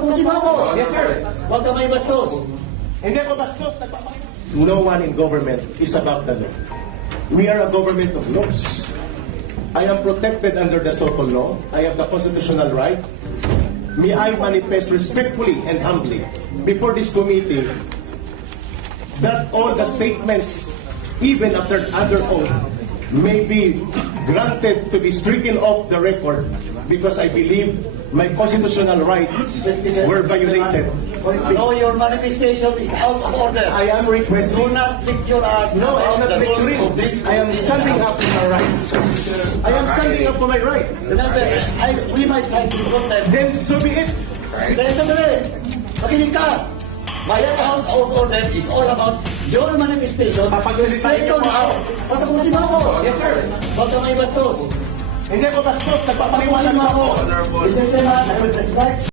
Patapusin mo ako. Yes, sir. Huwag ka may bastos. Hindi ako bastos. No one in government is above the law. We are a government of laws. I am protected under the SOTO law. I have the constitutional right. May I manifest respectfully and humbly before this committee that all the statements, even after under oath, may be granted to be stricken off the record because I believe my constitutional rights were violated. No, your manifestation is out of order. I am Do requesting. not lecture us No, I am about not the rules lecturing. of this. I am standing up for my right. I am standing up for my right. Remember, we might try to protect. Then so be it. Dahil sandali, makinig ka. My out of order is all about your manifestation. Papagsalitahin niyo Straighten po ako. out. Patapusin mo ako. Yes, sir. Huwag ka may bastos. Hindi ako bastos. Patapusin Nagpapaliwanag mo ako. ako. Listen to me, I will respect.